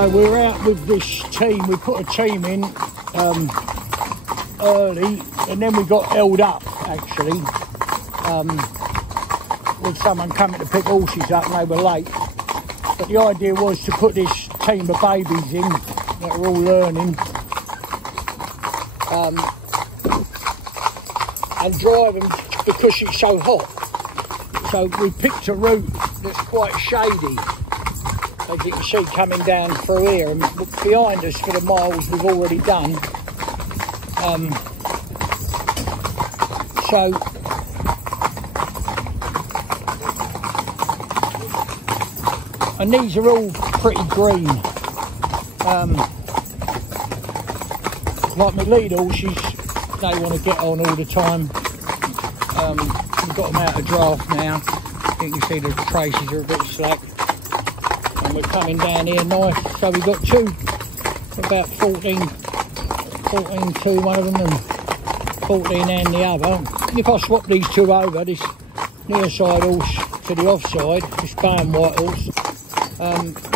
So we're out with this team. We put a team in early, and then we got held up actually with someone coming to pick horses up, and they were late. But the idea was to put this team of babies in that are all learning and drive them because it's so hot. So we picked a route that's quite shady, as you can see coming down through here, and behind us for the miles we've already done. And these are all pretty green. Like my lead horses, they want to get on all the time. We've got them out of draft now. You can see the traces are a bit slack. And we're coming down here nice. So we've got two, about 14-2, one of them, and 14 and the other. And if I swap these two over, this near side horse to the offside, this barn white horse,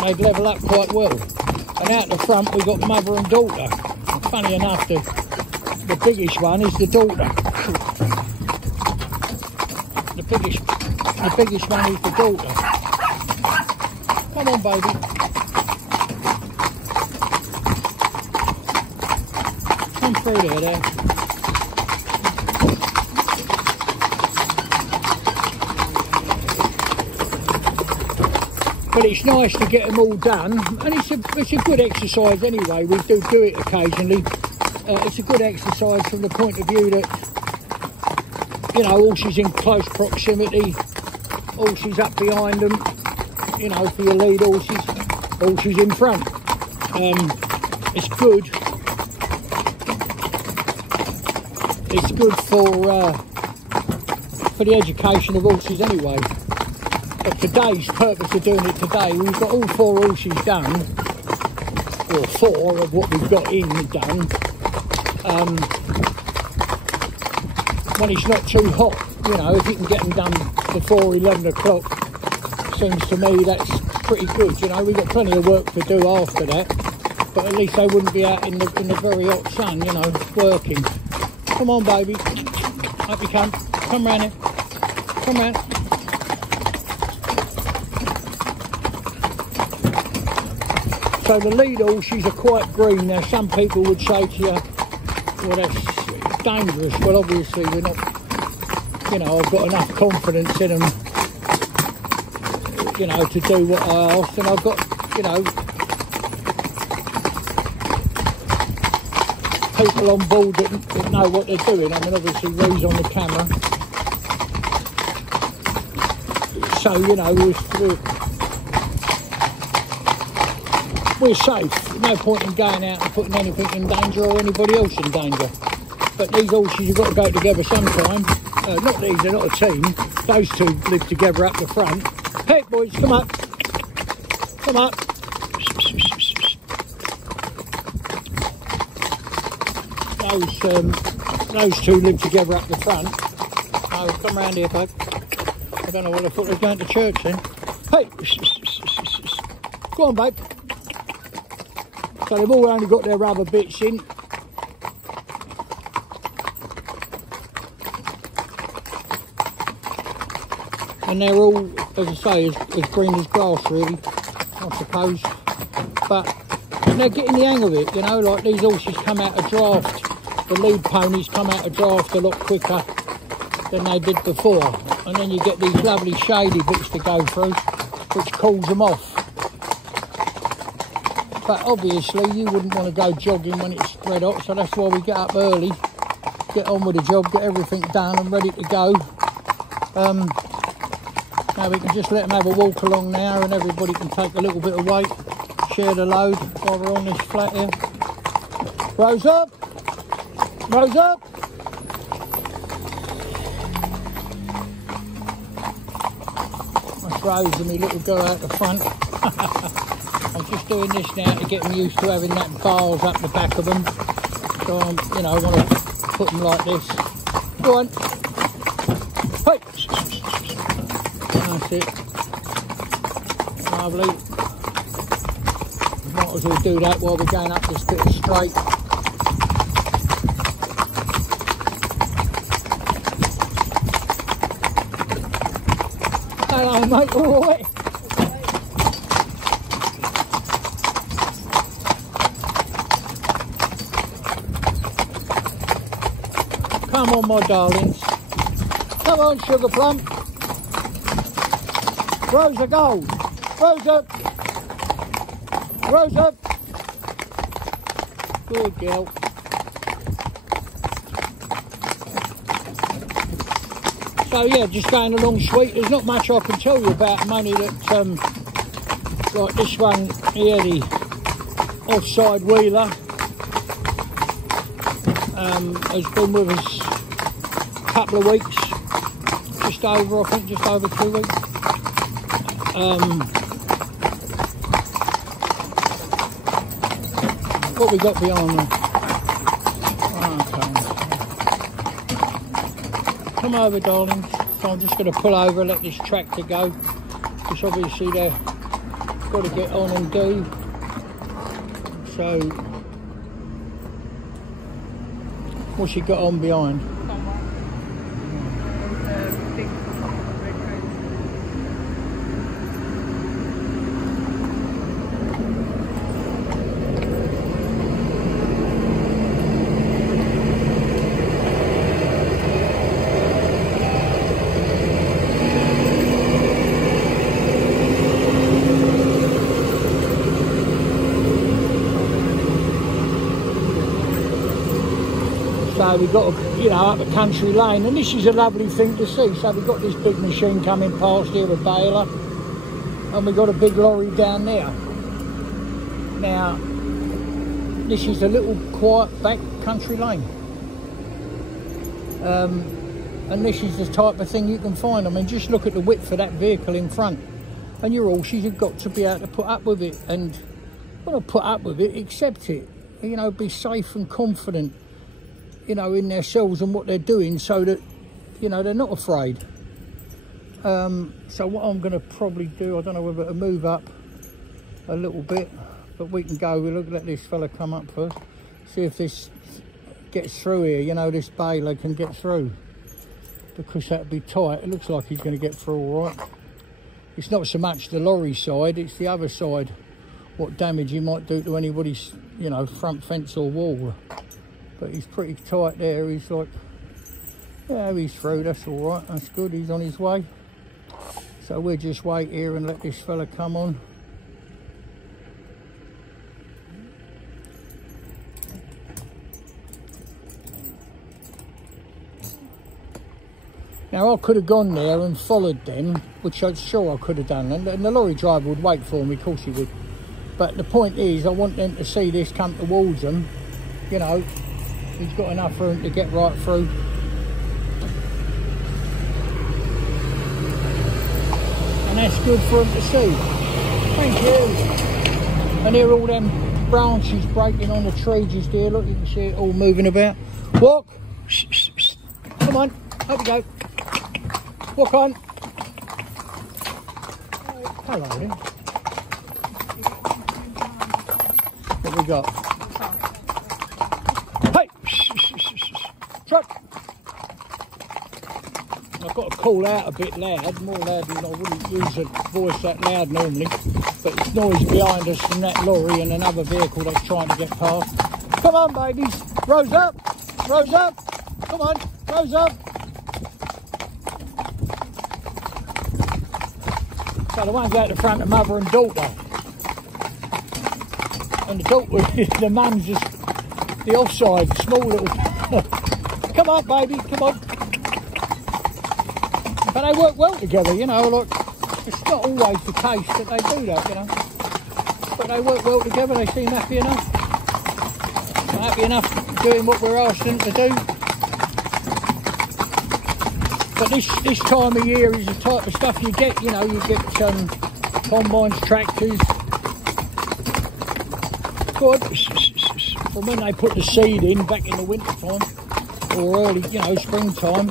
they'd level up quite well. And out the front we've got mother and daughter. And funny enough, the biggest one is the daughter. The biggest one is the daughter. Come on, baby. Come through there. But it's nice to get them all done, and it's a good exercise anyway. We do it occasionally. It's a good exercise from the point of view that, you know, horses in close proximity, horses up behind them, you know, for your lead horses, horses in front. It's good. It's good for the education of horses anyway. But today's purpose of doing it today, we've got all 4 horses done, or 4 of what we've got in done. When it's not too hot, you know, if you can get them done before 11 o'clock, seems to me that's pretty good. You know, we've got plenty of work to do after that, but at least they wouldn't be out in the very hot sun, you know, working. Come on, baby. Up you come. Come round here. Come round. So the lead horses are quite green. Now some people would say to you, well, that's dangerous. Well, obviously we're not, you know, I've got enough confidence in them, you know, to do what I asked, and I've got, you know, people on board that know what they're doing. I mean, obviously Rosa's on the camera, so, you know, we're safe. No point in going out and putting anything in danger or anybody else in danger. But these horses, you've got to go together sometime. Not these, they're not a team. Those two live together up the front. Hey boys, come up. Come up. Those two live together up the front. Oh, come round here, bud. I don't know what I thought they were going to church then. Hey! Go on, babe. So they've all only got their rubber bits in. And they're all, as I say, as green as grass really, I suppose. But they're getting the hang of it, you know, like these horses come out of draft. The lead ponies come out of draft a lot quicker than they did before. And then you get these lovely shady bits to go through, which cools them off. But obviously you wouldn't want to go jogging when it's red hot, so that's why we get up early, get on with the job, get everything done and ready to go. Now we can just let them have a walk along now, and everybody can take a little bit of weight, share the load while we're on this flat here. Rose up! Rose up! That's Rose and my little girl out the front. I'm just doing this now to get them used to having that bars up the back of them. So I'm, you know, I want to put them like this. Go on. Hey! That's it. Lovely. Not a Might as well do that while we're going up this bit of straight. Hello mate, alright? Come on my darlings. Come on sugar plum. Rosa gold. Rosa. Rosa. Good girl. So yeah, just going along sweet. There's not much I can tell you about them, only that like this one here, the offside wheeler, has been with us a couple of weeks, just over, I think, just over 2 weeks. What we got behind them? Okay. Come over, darlings. So I'm just going to pull over and let this tractor go, because obviously they've got to get on and do. So, what's she got on behind? So we've got, you know, up a country lane, and this is a lovely thing to see. So we've got this big machine coming past here, a baler, and we've got a big lorry down there. Now, this is a little quiet back country lane. And this is the type of thing you can find. I mean, just look at the width of that vehicle in front, and your horses have got to be able to put up with it. And well, not put up with it, accept it. You know, be safe and confident, you know, in themselves and what they're doing, so that, you know, they're not afraid. So what I'm going to probably do, I don't know whether to move up a little bit, but we can go. We'll let this fella come up first, see if this gets through here. You know, this baler can get through, because that'd be tight. It looks like he's going to get through all right. It's not so much the lorry side, it's the other side, what damage he might do to anybody's, you know, front fence or wall. But he's pretty tight there. He's like, yeah, he's through, that's all right, that's good, he's on his way. So we'll just wait here and let this fella come on. Now I could have gone there and followed them, which I'm sure I could have done, and the lorry driver would wait for me, of course he would. But the point is, I want them to see this come towards them, you know. He's got enough room to get right through. And that's good for him to see. Thank you. And here all them branches breaking on the tree just here. Look, you can see it all moving about. Walk. Come on, up we go. Walk on. Hello then. What we got? Truck. I've got to call out a bit loud, more loud than I wouldn't use a voice that loud normally, but it's noise behind us from that lorry and another vehicle that's trying to get past. Come on babies, Rose up, Rose up, come on, Rose up. So the ones out the front are mother and daughter, and the daughter, the mum's just the offside, small little. Come on, baby, come on. But they work well together, you know, like, it's not always the case that they do that, you know. But they work well together, they seem happy enough. They're happy enough doing what we're asking them to do. But this time of year is the type of stuff you get, you know, you get combines, tractors. Good. From when they put the seed in back in the winter time, or early, you know, springtime,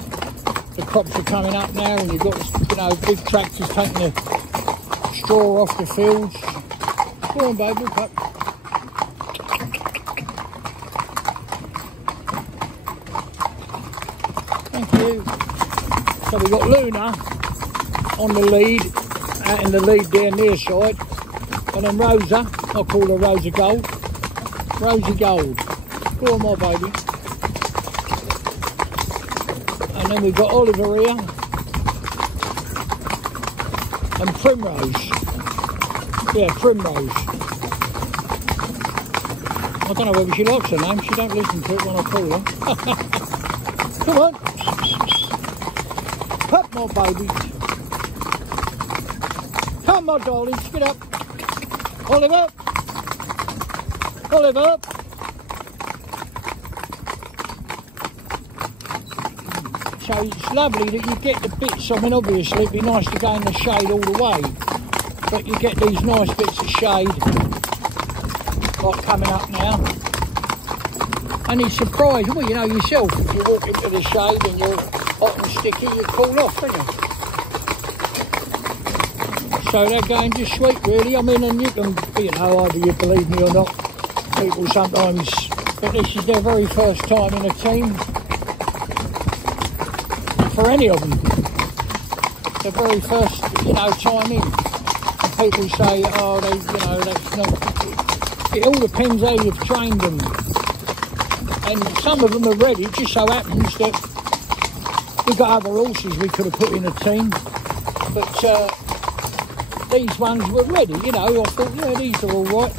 the crops are coming up now, and you've got, you know, big tractors taking the straw off the fields. Go on, babe, look up. here. So we've got Luna on the lead, out in the lead there near side. And then Rosa, I'll call her Rosa Gold. Rosie Gold. Go on, my baby. And then we've got Oliver here. And Primrose. Yeah, Primrose. I don't know whether she likes her name. She don't listen to it when I call her. Come on. Up, my baby. Come on, darling. Get up. Oliver. Oliver. So it's lovely that you get the bits. I mean, obviously it'd be nice to go in the shade all the way, but you get these nice bits of shade like coming up now. And it's surprising, well, you know yourself, if you walk into the shade and you're hot and sticky, you cool off, don't you? So they're going just sweet, really. I mean, and you can, you know, either you believe me or not, people sometimes, but this is their very first time in a team. For any of them, the very first, you know, time in. And people say, oh, they, you know, that's not. It all depends how you've trained them. And some of them are ready. It just so happens that we've got other horses we could have put in a team, but these ones were ready. You know, I thought, yeah, these are all right.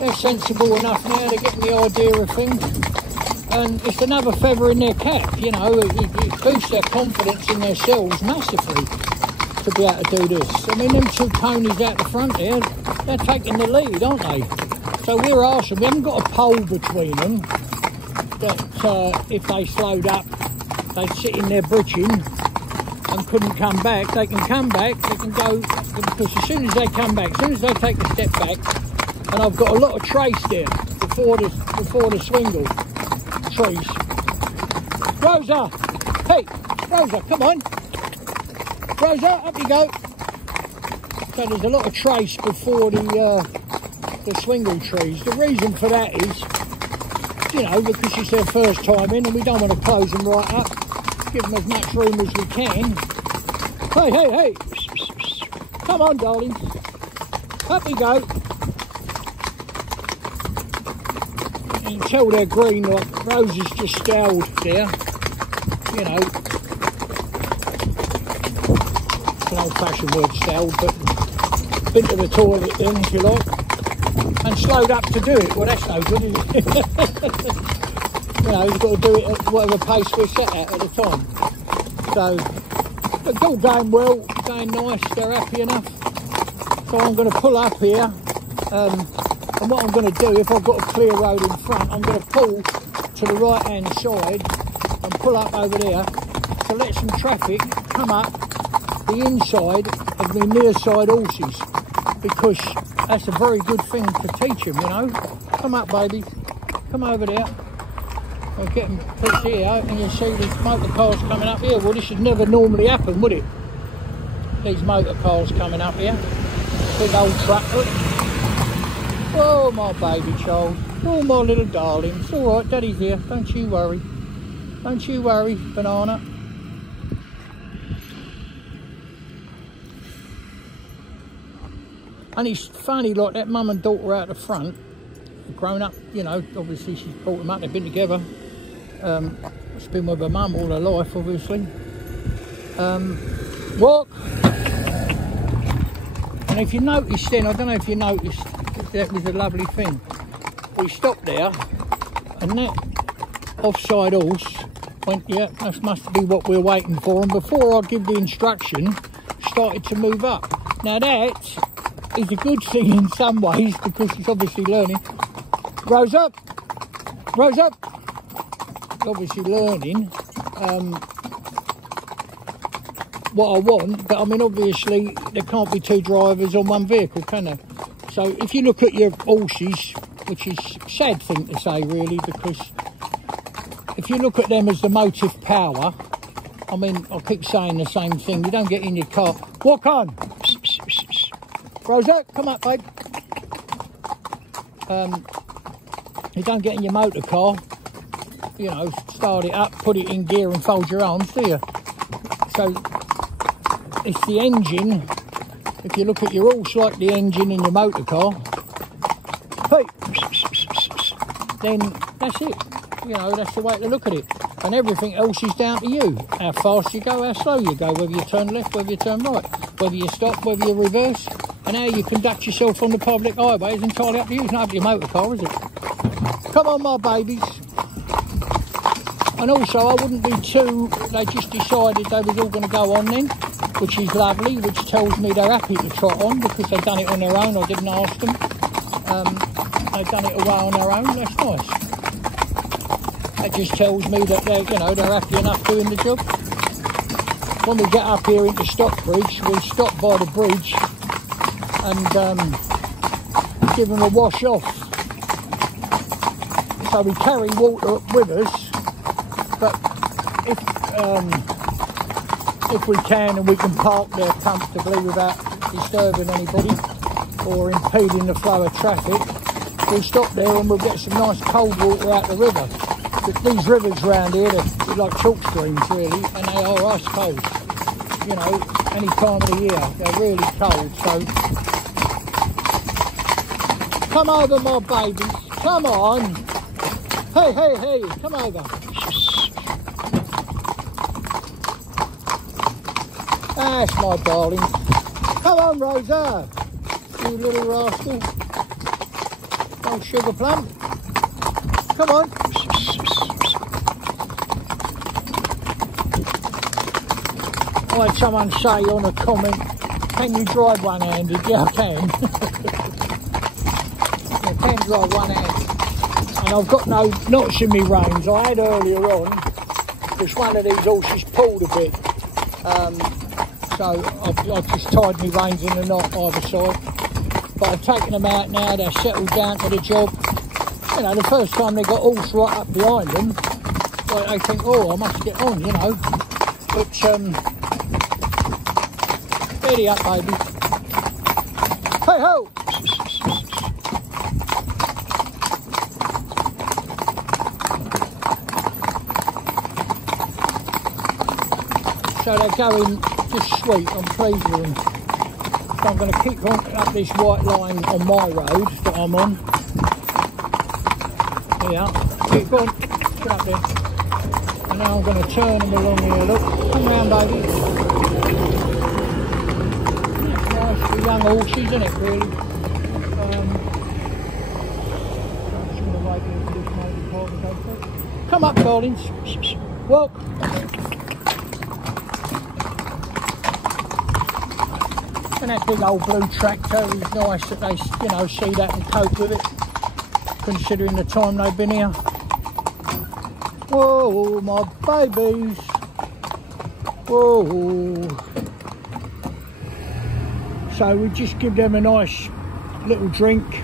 They're sensible enough now. They're getting the idea of things. And it's another feather in their cap, you know, it boosts their confidence in themselves massively to be able to do this. I mean, them two ponies out the front there, they're taking the lead, aren't they? So we're asking, we haven't got a pole between them, that if they slowed up, they'd sit in their britching and couldn't come back. They can come back, they can go, because as soon as they come back, as soon as they take a step back, and I've got a lot of trace there before the swingle. Trees. Rosa! Hey! Rosa, come on! Rosa, up you go! So there's a lot of trace before the swingle trees. The reason for that is, you know, because it's their first time in and we don't want to close them right up. Give them as much room as we can. Hey, hey, hey! Come on, darlings. Up you go. You can tell they're green, like Rose is just scowled there, you know. It's an old-fashioned word, scowled, but been to the toilet then, if you like, and slowed up to do it. Well, that's no good, is it? You know, you've got to do it at whatever pace we're set at the time. So, it's all going well, going nice, they're happy enough. So I'm going to pull up here. And what I'm going to do, if I've got a clear road in front, I'm going to pull to the right hand side and pull up over there to let some traffic come up the inside of my near side horses, because that's a very good thing to teach them, you know. Come up, baby, come over there. I'll get them put here and you see these motor cars coming up here. Well, this would never normally happen, would it? These motor cars coming up here. Big old truck, look. Oh, my baby child. Oh, my little darling. It's all right, Daddy's here. Don't you worry. Don't you worry, Banana. And it's funny, like that mum and daughter out the front, grown up, you know, obviously she's brought them up, they've been together. She's been with her mum all her life, obviously. Walk. And if you noticed then, I don't know if you noticed, that was a lovely thing. We stopped there and that offside horse went, yeah, that must be what we're waiting for. And before I give the instruction, started to move up. Now that is a good thing in some ways because it's obviously learning. Rose up! Rose up! Obviously learning what I want, but I mean obviously there can't be two drivers on one vehicle, can there? So if you look at your horses, which is a sad thing to say really, because if you look at them as the motive power, I mean I keep saying the same thing, you don't get in your car, walk on! Rosa, come up babe. You don't get in your motor car you know, start it up, put it in gear and fold your arms, do you? So it's the engine. If you look at your horse like the engine in your motor car, hey, then that's it. You know, that's the way to look at it. And everything else is down to you. How fast you go, how slow you go, whether you turn left, whether you turn right, whether you stop, whether you reverse, and how you conduct yourself on the public highway is entirely up to you. It's not up to your motor car, is it? Come on, my babies. And also, I wouldn't be too... They just decided they was all going to go on then, which is lovely, which tells me they're happy to trot on because they've done it on their own. I didn't ask them. They've done it away on their own. That's nice. That just tells me that they're, you know, they're happy enough doing the job. When we get up here into Stockbridge, we'll stop by the bridge and give them a wash off. So we carry water with us, but if we can and we can park there comfortably without disturbing anybody or impeding the flow of traffic, we'll stop there and we'll get some nice cold water out the river. But these rivers round here, they're like chalk streams really, and they are ice cold. You know, any time of the year, they're really cold. So come over, my babies, come on. Hey, hey, hey, come over. That's my darling. Come on, Rosa, you little rascal. Oh, sugar plum. Come on. I had someone say on a comment, can you drive one-handed? Yeah, I can. I can drive one-handed. And I've got no knots in my reins. I had earlier on, because one of these horses pulled a bit. So I've just tied my reins in a knot either side. But I've taken them out now, they're settled down to the job. You know, the first time they got horse right up behind them, like they think, oh, I must get on, you know. But, ready up, baby. Hey ho! So they're going just sweet, I'm pleased with them. So I'm going to keep on up this white line on my road that I'm on. Here, keep going, get up there. And now I'm going to turn them along here, look. Come round, baby. Nice for young horses, isn't it, really? Come up, darlings. Walk. And that big old blue tractor is nice that they, you know, see that and cope with it, considering the time they've been here. Whoa, my babies. Whoa. So we just give them a nice little drink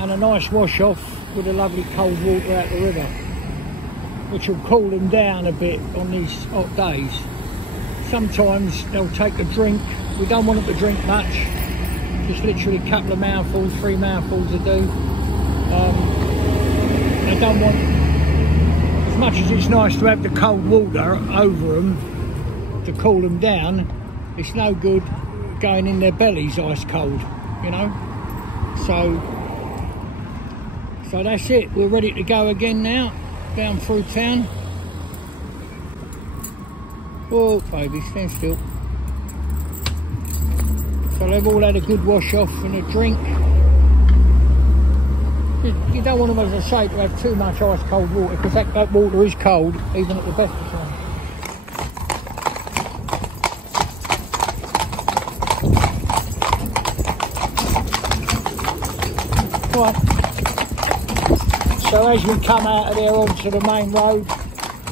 and a nice wash off with a lovely cold water out the river, which will cool them down a bit on these hot days. Sometimes they'll take a drink. We don't want them to drink much, just literally a couple of mouthfuls, 3 mouthfuls a do. They don't want, as much as it's nice to have the cold water over them to cool them down, it's no good going in their bellies ice cold, you know. So that's it, we're ready to go again now, down through town. Oh, baby, stand still. So they've all had a good wash off and a drink. You don't want them, as I say, to have too much ice cold water, because that water is cold, even at the best of times. Right. So as we come out of there onto the main road,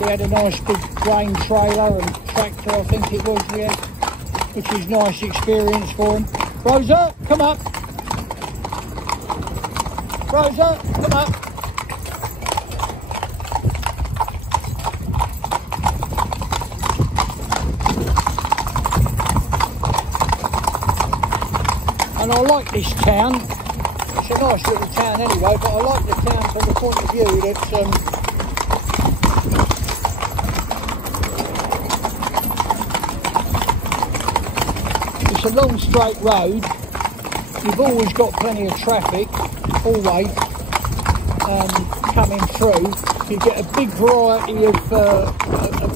we had a nice big grain trailer and tractor, I think it was, we had, which is a nice experience for them. Rosa, come up. Rosa, come up. And I like this town. It's a nice little town anyway, but I like the town from the point of view that It's a long straight road. You've always got plenty of traffic, always, coming through. You get a big variety of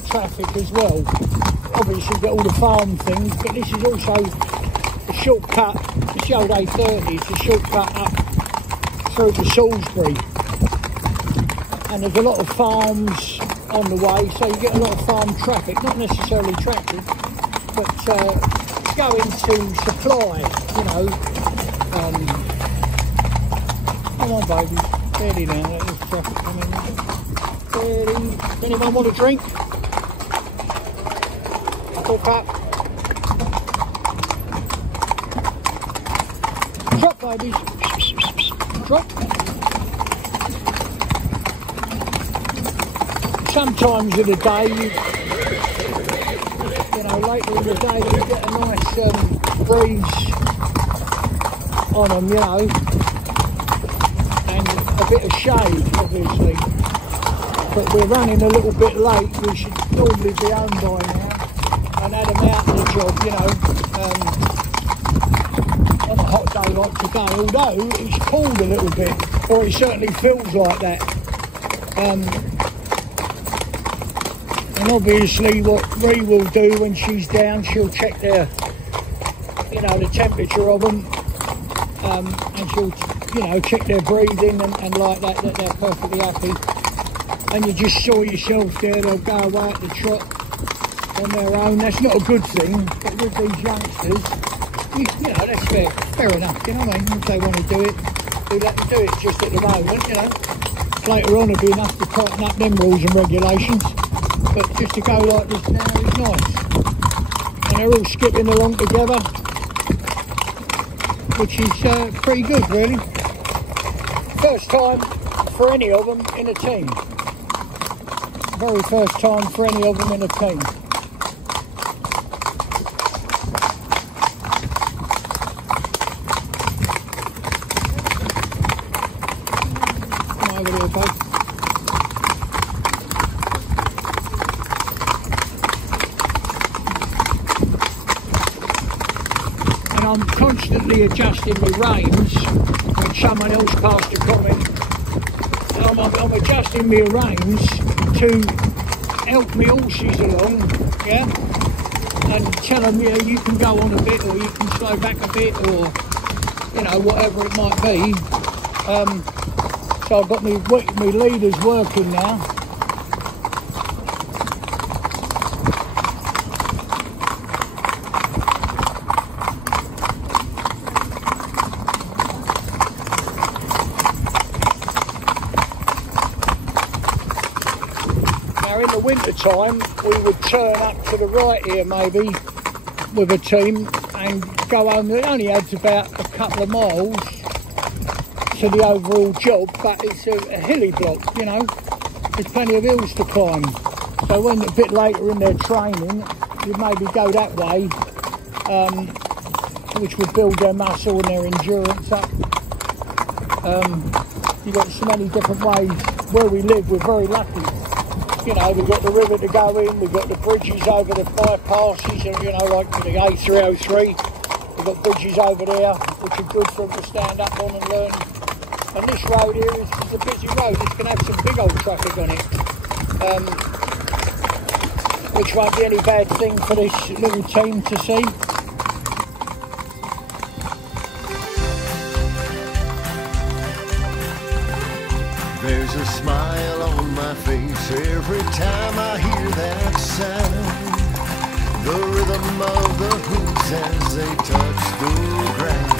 traffic as well. Obviously you get all the farm things, but this is also a shortcut. It's the old A30, it's a shortcut up through to Salisbury. And there's a lot of farms on the way, so you get a lot of farm traffic, not necessarily tractors, but going to supply, you know. Come on, baby, steady now, let this traffic come in. Steady. Does anyone want a drink? Hook up. Drop, babies. Drop. Sometimes in the day, you know, later in the day, you get a nice breeze on them, you know, and a bit of shade, obviously. But we're running a little bit late. We should normally be home by now and had them out of the job, you know, on a hot day like today. Although it's cooled a little bit, or it certainly feels like that. And obviously what Ree will do when she's down, she'll check their, you know, the temperature of them, and she'll, you know, check their breathing and like that they're perfectly happy. And you just saw yourself there, they'll go away at the trot on their own. That's not a good thing, but with these youngsters, you know, that's fair enough, you know what I mean? If they want to do it just at the moment, you know. Later on it'll be enough to tighten up them rules and regulations. But just to go like this now is nice. And they're all skipping along together, which is pretty good, really. First time for any of them in a team. Very first time for any of them in a team. Come over there, babe. I'm constantly adjusting my reins when someone else passed a comment. I'm adjusting my reins to help my horses along, yeah, and tell them, yeah, you can go on a bit, or you can slow back a bit, or, you know, whatever it might be. So I've got my leaders working now. In the winter time, we would turn up to the right here maybe with a team and go home. It only adds about a couple of miles to the overall job, but it's a hilly block, you know. There's plenty of hills to climb. So when a bit later in their training, you'd maybe go that way, which would build their muscle and their endurance up. You've got so many different ways. Where we live, we're very lucky. You know, we've got the river to go in, we've got the bridges over the bypasses, and, you know, like the A303, we've got bridges over there, which are good for them to stand up on and learn. And this road here is a busy road, it's going to have some big old traffic on it, which won't be any bad thing for this little team to see. There's a smile on my face every time I hear that sound. The rhythm of the hooves as they touch the ground.